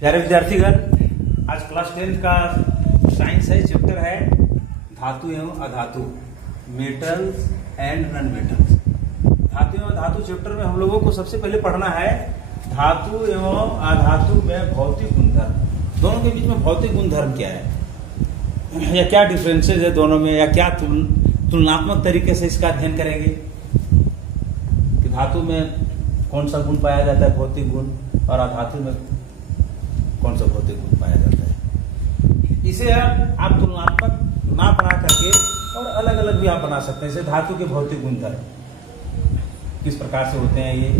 प्यारे विद्यार्थीगण, आज क्लास 10 का साइंस है, चैप्टर है धातु एवं अधातु, मेटल्स एंड नॉन मेटल्स। धातु एवं अधातु चैप्टर में हम लोगों को सबसे पहले पढ़ना है धातु एवं अधातु में भौतिक गुणधर्म। दोनों के बीच में भौतिक गुणधर्म क्या है या क्या डिफरेंसेस है दोनों में, या क्या तुलनात्मक तरीके से इसका अध्ययन करेंगे कि धातु में कौन सा गुण पाया जाता है भौतिक गुण, और अधातु में कौन सा भौतिक गुण पाया जाता है। इसे आप तुलनात्मक ना बना करके और अलग अलग भी आप बना सकते हैं। जैसे धातु के भौतिक गुणधर्म किस प्रकार से होते हैं, ये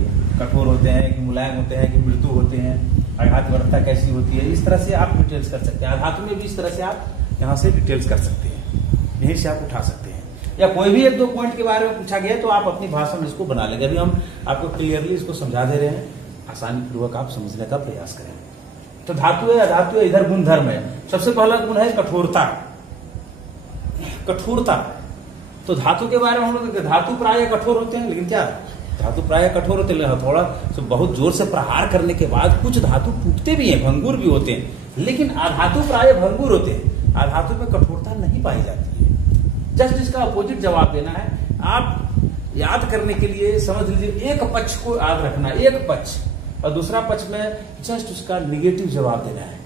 कठोर होते हैं कि मुलायम होते हैं कि मृदु होते हैं, आघातवर्ता कैसी होती है, इस तरह से आप डिटेल्स कर सकते हैं। अधातु में भी इस तरह से आप यहाँ से डिटेल्स कर सकते हैं, यहीं से आप उठा सकते हैं। या कोई भी एक दो पॉइंट के बारे में पूछा गया तो आप अपनी भाषा में इसको बना लेंगे। अभी हम आपको क्लियरली इसको समझा दे रहे हैं, आसानी पूर्वक आप समझने का प्रयास करें। तो धातु है, अधातु है, इधर गुणधर्म है। सबसे पहला गुण है कठोरता। कठोरता तो धातु के बारे में हम लोग धातु प्राय कठोर होते हैं, लेकिन क्या धातु प्राय कठोर होते हैं, थोड़ा तो बहुत जोर से प्रहार करने के बाद कुछ धातु टूटते भी हैं, भंगुर भी होते हैं, लेकिन अधातु प्राय भंगुर होते हैं। अधातु में कठोरता नहीं पाई जाती है। जस्ट इसका अपोजिट जवाब देना है। आप याद करने के लिए समझ लीजिए, एक पक्ष को याद रखना, एक पक्ष, और दूसरा पक्ष में जस्ट उसका निगेटिव जवाब देना है,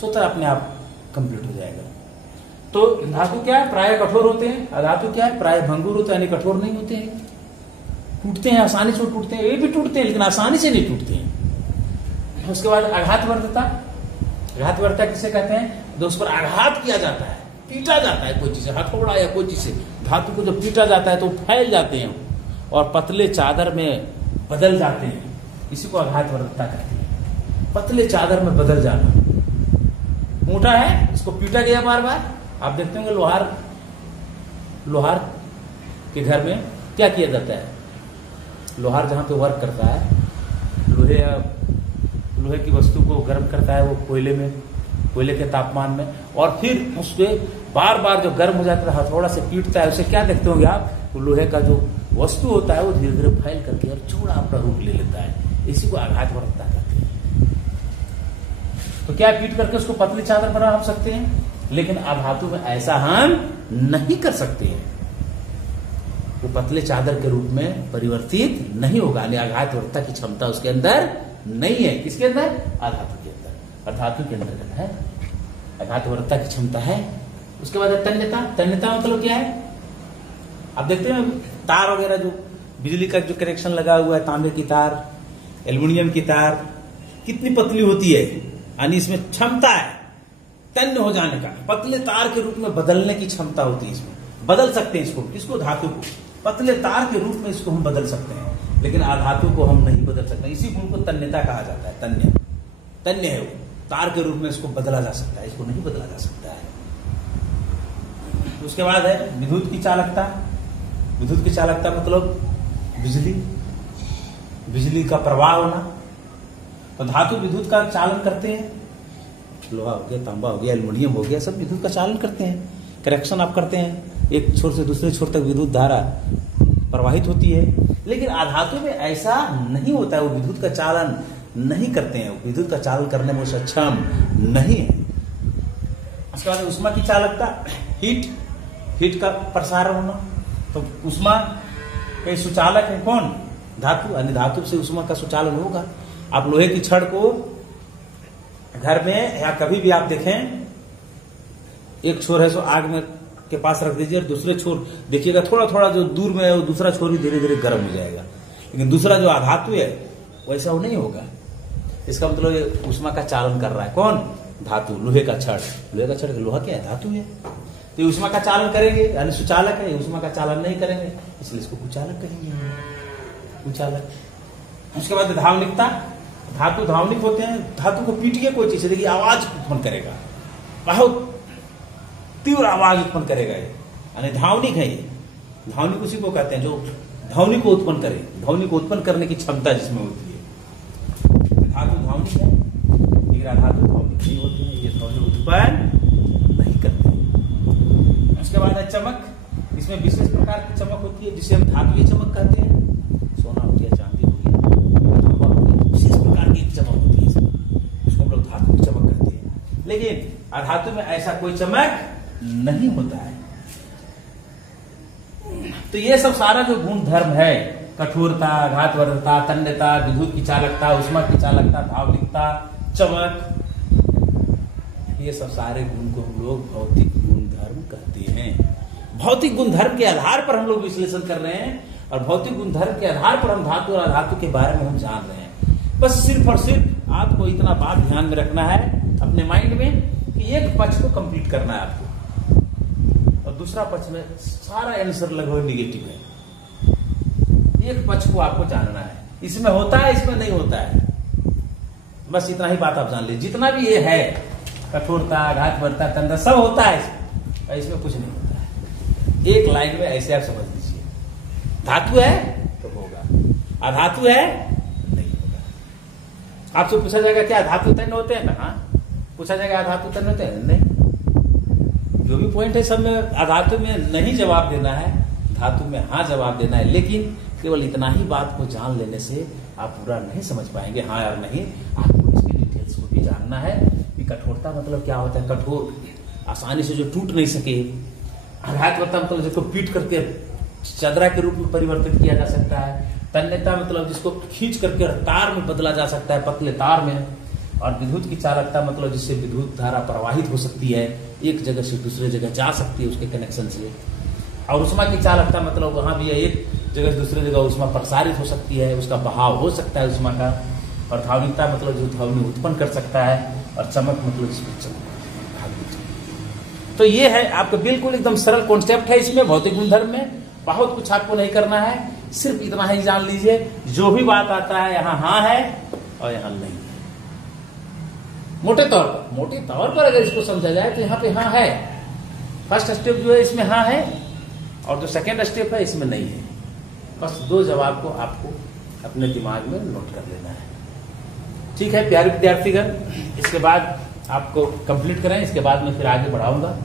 स्वतः अपने आप कंप्लीट हो जाएगा। तो धातु क्या है, प्राय कठोर होते हैं। अधातु क्या है, प्राय भंगुर होते हैं, यानी कठोर नहीं होते हैं, टूटते हैं, आसानी से टूटते हैं। ये भी टूटते हैं लेकिन आसानी से नहीं टूटते हैं। उसके बाद आघातवर्ता। आघातवर्ता किसे कहते हैं, जो उस पर आघात किया जाता है, पीटा जाता है कोई चीज से, हथौड़ा या कोई चीज से धातु को जब पीटा जाता है तो फैल जाते हैं और पतले चादर में बदल जाते हैं। इसी को आघातवर्ता कहते हैं, पतले चादर में बदल जाना। मोटा है, इसको पीटा गया बार बार। आप देखते होंगे लोहार के घर में क्या किया जाता है, लोहार जहां पे वर्क करता है, लोहे की वस्तु को गर्म करता है वो कोयले के तापमान में, और फिर उसके बार बार जो गर्म हो जाता है हथौड़ा से पीटता है, उसे क्या देखते होंगे आप, तो लोहे का जो वस्तु होता है वो धीरे धीरे फैल करके और चौड़ा अपना रूप ले लेता है। इसी को आघातवर्ता कहते हैं। तो क्या पीट करके उसको पतली चादर बना सकते हैं, लेकिन अधातु में ऐसा हम नहीं कर सकते हैं। वो पतले चादर के रूप में परिवर्तित नहीं होगा, आघातवर्ता की क्षमता उसके अंदर नहीं है। किसके अंदर, अधातु के अंदर। अधातु के अंदर है आघातवर्ता की क्षमता है। उसके बाद तन्यता। तन्यता मतलब क्या है, आप देखते हैं तार वगैरह, जो बिजली का जो कनेक्शन लगा हुआ है, तांबे की तार, एल्युमिनियम की तार कितनी पतली होती है, यानी इसमें क्षमता है तन्य हो जाने का, पतले तार के रूप में बदलने की क्षमता होती है। इसमें बदल सकते हैं इसको, किसको, धातु को, पतले तार के रूप में इसको हम बदल सकते हैं, लेकिन अधातु को हम नहीं बदल सकते। इसी गुण को तन्यता कहा जाता है। तन्य है वो, तार के रूप में इसको बदला जा सकता है, इसको नहीं बदला जा सकता है। उसके बाद है विद्युत की चालकता। विद्युत की चालकता मतलब बिजली का प्रवाह होना। तो धातु विद्युत का चालन करते हैं, लोहा हो गया, तांबा हो गया, एल्युमिनियम हो गया, सब विद्युत का चालन करते हैं। करेक्शन आप करते हैं, एक छोर से दूसरे छोर तक विद्युत धारा प्रवाहित होती है। लेकिन अधातु में ऐसा नहीं होता है, वो विद्युत का चालन नहीं करते हैं, विद्युत का चालन करने में सक्षम नहीं है। उसके बाद उष्मा की चालकता, हीट का प्रसारण होना। तो उष्मा के सुचालक है कौन, धातु, यानी धातु से उष्मा का सुचालन होगा। आप लोहे की छड़ को घर में या कभी भी आप देखें, एक छोर है सो आग में के पास रख दीजिए, और दूसरे छोर देखिएगा थोड़ा थोड़ा जो दूर में है वो दूसरा छोर भी धीरे धीरे गर्म हो जाएगा। लेकिन दूसरा जो धातु है वैसा वो नहीं होगा। इसका मतलब उष्मा का चालन कर रहा है कौन, धातु, लोहे का छड़। लोहा क्या है, धातु है, तो उष्मा का चालन करेंगे, यानी सुचालक है। उष्मा का चालन नहीं करेंगे, इसलिए इसको कुचालक कहेंगे, कुचालक। उसके बाद धावनिकता। धातु धावनिक होते हैं, धातु को पीटिए कोई चीज, देखिए आवाज उत्पन्न करेगा, बहुत तीव्र आवाज उत्पन्न करेगा, यानी धावनिक है ये। धावनिक उसी को कहते हैं जो ध्वनि को उत्पन्न करे, ध्वनि को उत्पन्न करने की क्षमता जिसमें होती है। धातु धावनिक है, लेकिन धातु धावनिक नहीं होती है, ये ध्वनि उत्पन्न नहीं करती। उसके बाद है चमक। इसमें विशेष प्रकार की चमक होती है जिसे हम धातुीय चमक कहते हैं। सोना हो गया, चांदी हो गया, तांबा हो गया, विशेष प्रकार की चमक होती है। लेकिन अधातु में ऐसा कोई चमक नहीं होता है। तो ये सब सारा जो गुण धर्म है, कठोरता, घातवर्धता, तन्यता, विद्युत की चालकता, ऊष्मा की चालकता, धावलिकता, चमक, ये सब सारे गुण को हम लोग भौतिक गुण धर्म कहते हैं। भौतिक गुण धर्म के आधार पर हम लोग विश्लेषण कर रहे हैं और भौतिक गुण धर्म के आधार पर हम धातु और अधातु के बारे में हम जान रहे हैं। बस सिर्फ और सिर्फ आपको इतना बात ध्यान में रखना है अपने माइंड में कि एक पक्ष को कंप्लीट करना है आपको और दूसरा पक्ष में सारा आंसर लगभग निगेटिव है। एक पक्ष को आपको जानना है, इसमें होता है, इसमें नहीं होता है, बस इतना ही बात आप जान लीजिए। जितना भी ये है, कठोरता, घातवर्धता, तन्यता, सब होता है इसमें, इसमें कुछ नहीं होता है। एक लाइन में ऐसे आप समझ लीजिए, धातु है तो होगा, अधातु है नहीं होगा। आपसे पूछा जाएगा क्या धातु तन्य होते हैं ना? हाँ, पूछा जाएगा अधातु तन्य होते हैं? नहीं। जो भी पॉइंट है सब में अधातु में नहीं जवाब देना है, धातु में हाँ जवाब देना है। लेकिन केवल इतना ही बात को जान लेने से आप पूरा नहीं समझ पाएंगे, हाँ और नहीं। आपको इसकी डिटेल्स को भी जानना है कि कठोरता मतलब क्या होता है, कठोर आसानी से जो टूट नहीं सके। आघातवर्धता मतलब जिसको पीट करके चदरा के रूप में परिवर्तित किया जा सकता है। तन्यता मतलब जिसको खींच करके तार में बदला जा सकता है, पतले तार में। और विद्युत की चालकता मतलब जिससे विद्युत धारा प्रवाहित हो सकती है, एक जगह से दूसरे जगह जा सकती है उसके कनेक्शन से। और ऊष्मा की चालकता मतलब वहां भी एक जगह से दूसरे जगह ऊष्मा प्रसारित हो सकती है, उसका बहाव हो सकता है ऊष्मा का। और धावलिकता मतलब जो ध्वनि उत्पन्न कर सकता है। और चमक मतलब जिसको चमक। तो ये है आपका बिल्कुल एकदम सरल कॉन्सेप्ट है इसमें, भौतिक गुणधर्म में। बहुत कुछ आपको नहीं करना है, सिर्फ इतना ही जान लीजिए, जो भी बात आता है यहाँ हाँ है और यहाँ नहीं है। मोटे तौर पर अगर इसको समझा जाए तो यहाँ पे हाँ है। फर्स्ट स्टेप जो है इसमें हाँ है और जो सेकेंड स्टेप है इसमें नहीं है। बस दो जवाब को आपको अपने दिमाग में नोट कर लेना है। ठीक है प्यारे विद्यार्थीगण, इसके बाद आपको कंप्लीट करें, इसके बाद मैं फिर आगे बढ़ाऊंगा।